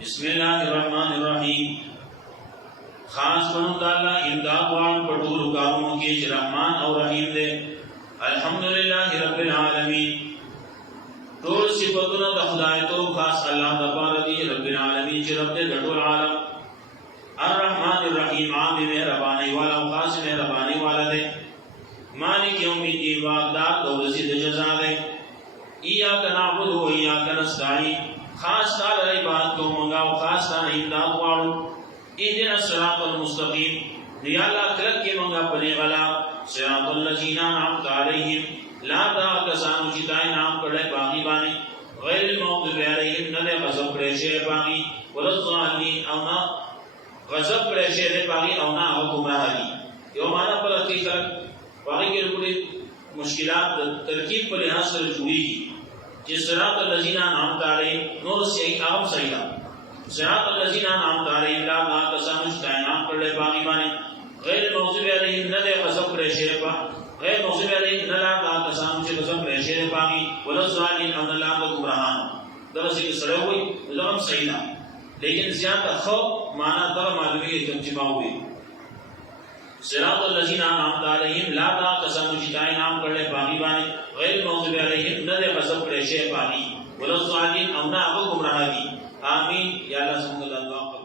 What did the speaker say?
بسم اللہ الرحمن الرحیم. خاص پنم دا اللہ امداد وان پٹول کاروں کی رحمان اور رحیم دے. الحمدللہ رب العالمین. طول صفتنا دا خدای تو خاص اللہ دبار دی رب العالمین چی رب دے گھٹول عالم. الرحمن الرحیم عام مہربانی والا و خاص مہربانی والا دے. مالک یوم الدین واقدار دو رسید جزا دے. ایاک نعبد و ایاک نستعین. خاص تعالی عبادت کو منگاو خاص تعالی امداد وارو. اہدنا الصراط المستقیم. یا اللہ کلک کے منگا پنے غلا صراط الذین انعمت علیہم لا تا کسانو چتائی نام کڑے باقی بانے غیر المغضوب علیہم نہ غضب پریشے باقی ولا الضالین او نہ غضب پریشے باقی او نہ گمراہی. یو مانا پر کی کلک باقی کے لئے مشکلات ترکیب پر لحاظ سے جوڑی گی. جس صراط الذین انعمت علیہم نور سے اہم صحیح صراط الذین انعمت علیہم لا تا کسانو چتائی نام کڑے باقی بانے غیر المغضوب علیہم نہ غضب پریشے باقی غیر مغضوب علیہم نہ تا کسانو چی غضب پریشے باقی ولا الضالین او نہ گمراہان. درسے کہ سڑے ہوئی لغم صحیح نہ لیکن زیادہ خوف معنی در معلومی کے ترجمہ ہوئی. صراط الذین انعمت علیہم لا تا کسانو چتائی نام کڑے باقی بانے غیر المغضوب علیہم نہ غضب پریشے باقی ولا الضالین او نہ گمراہی. آمین. یا اللہ سبحانہ اللہ